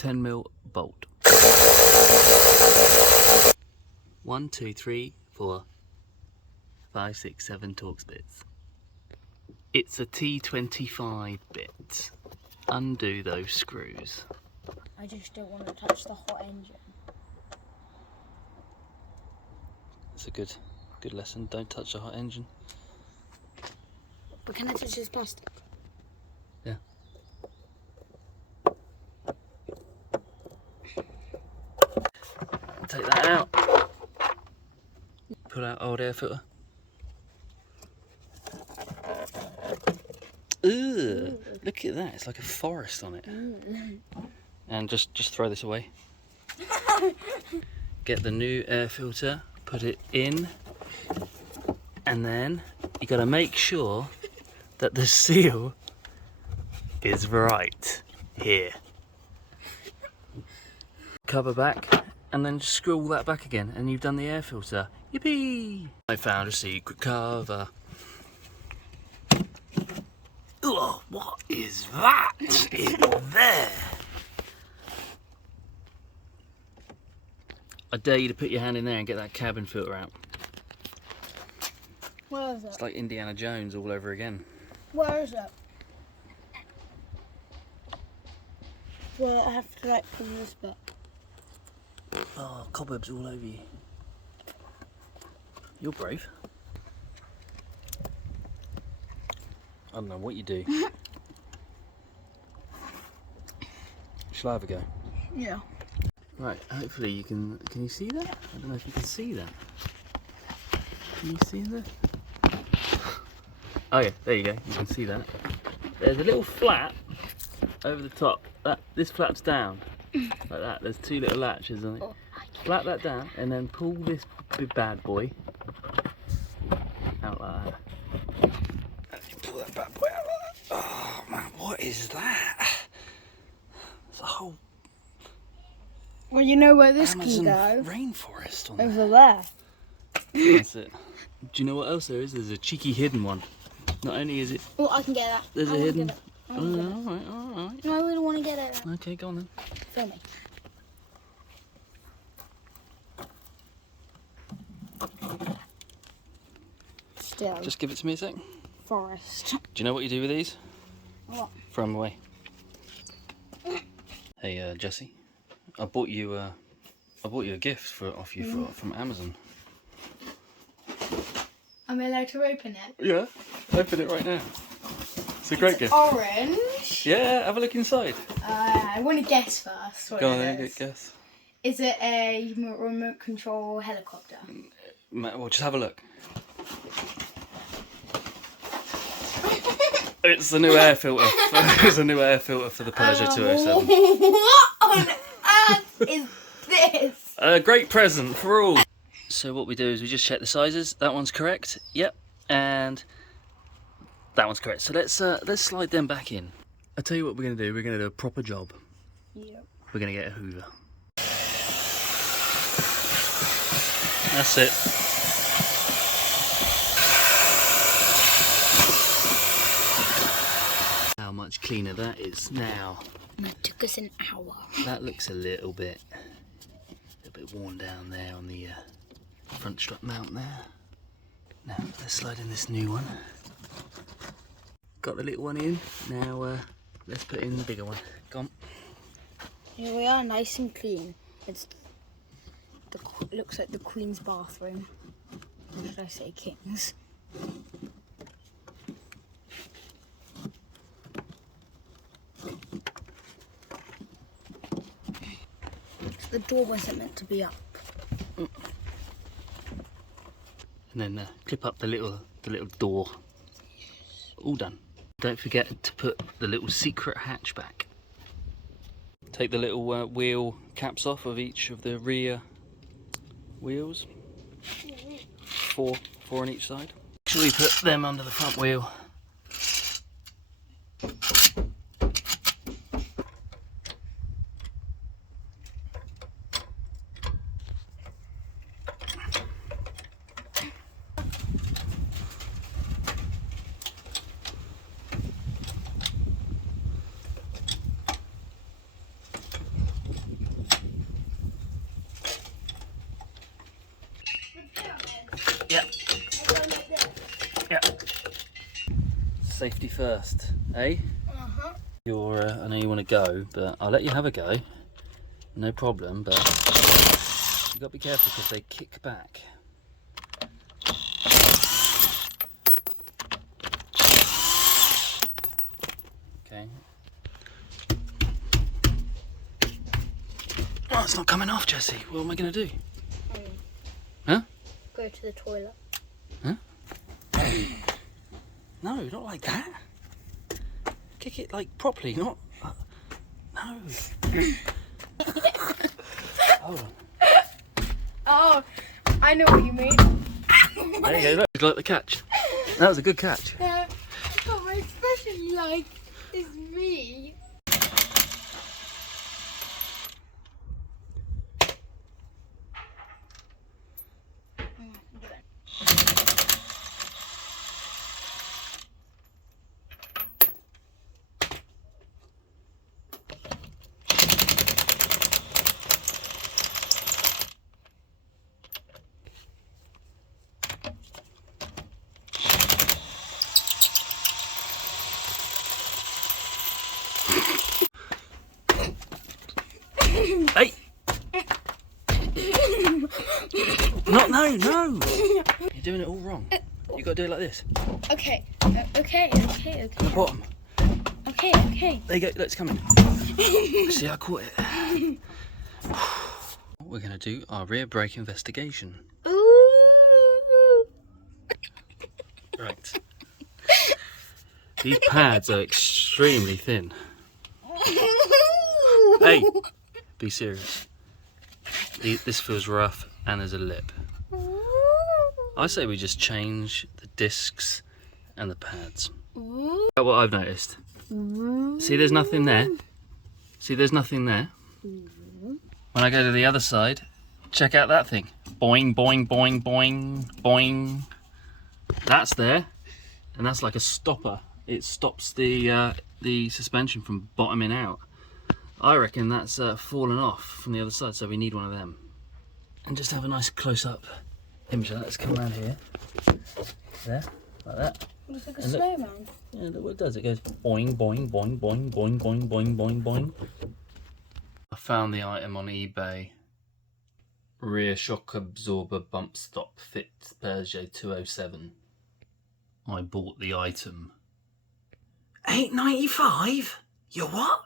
10mm bolt. 1, 2, 3, 4, 5, 6, 7 Torx bits. It's a T25 bit. Undo those screws. I just don't want to touch the hot engine. It's a good lesson. Don't touch the hot engine. But can I touch this plastic? Yeah. Take that out. Pull out old air filter. Ugh, look at that. It's like a forest on it. And just throw this away. Get the new air filter, put it in, and then you got to make sure that the seal is right here. Cover back, and then just screw all that back again, and you've done the air filter. Yippee! I found a secret cover. Oh, what is that in there? I dare you to put your hand in there and get that cabin filter out. Where is it? It's like Indiana Jones all over again. Where is it? Well, I have to like pull this bit. Oh, cobwebs all over you. You're brave. I don't know what you do. Shall I have a go? Yeah. Right, hopefully you can you see that? I don't know if you can see that. Can you see that? Oh yeah, there you go, you can see that. There's a little flap over the top. This flaps down, like that. There's two little latches on it. Flap that down and then pull this big bad boy out like that. And you pull that bad boy out like that. Oh man, what is that? It's a whole Well, you know where this Amazon can go? rainforest on Over there. That's it. Do you know what else there is? There's a cheeky hidden one. Not only is it... Oh, I can get that. There's a hidden... Alright. Alright. No, I really want to get it. Okay, go on then. Film me. Still. Just give it to me a sec. Do Forest. you know what you do with these? What? Throw them away. Hey, Jesse. I bought you a gift from Amazon. Am I allowed to open it? Yeah. Open it right now. It's a great gift. Orange. Yeah, have a look inside. I want to guess first. What Go on it then, is. guess. Is it a remote control helicopter? Well, just have a look. It's the new air filter. It's a new air filter for the Peugeot 207. What on earth is this? A great present for all. So what we do is we just check the sizes. That one's correct. Yep. And that one's correct. So let's slide them back in. I'll tell you what we're going to do. We're going to do a proper job. Yep. We're going to get a Hoover. That's it. How much cleaner that is now. That took us an hour. That looks a little bit worn down there on the front strut mount there. Now let's slide in this new one. Got the little one in. Now let's put in the bigger one. Go on. Here we are, nice and clean. It looks like the Queen's bathroom. Or should I say King's? The door wasn't meant to be up. And then clip up the little door. All done. Don't forget to put the little secret hatch back. Take the little wheel caps off of each of the rear wheels. Four on each side. Make sure you put them under the front wheel. safety first, eh? Uh-huh. I know you want to go, but I'll let you have a go. No problem, but you've got to be careful because they kick back. Okay. Oh, it's not coming off, Jessie. What am I going to do? Huh? Go to the toilet. Huh? No, not like that. Kick it like properly, not... No. Hold on. Oh, I know what you mean. There you go, look. You like the catch? That was a good catch. What my expression like is me. Hey! No! You're doing it all wrong. You got to do it like this. Okay. The bottom. Okay. There you go. Let's come in. See, I caught it. We're going to do our rear brake investigation. Ooh. Right. These pads are extremely thin. Hey! Be serious. This feels rough and there's a lip. I say we just change the discs and the pads. What I've noticed. See, there's nothing there. When I go to the other side, check out that thing. Boing, boing, boing, boing, boing. That's there, and that's like a stopper. It stops the suspension from bottoming out. I reckon that's fallen off from the other side, so we need one of them. And just have a nice close-up image of that. Let's come around here. There, like that. Looks like a snowman. Yeah, look what it does. It goes boing, boing, boing, boing, boing, boing, boing, boing, boing. I found the item on eBay. Rear shock absorber bump stop fit Peugeot 207. I bought the item. £8.95? You what?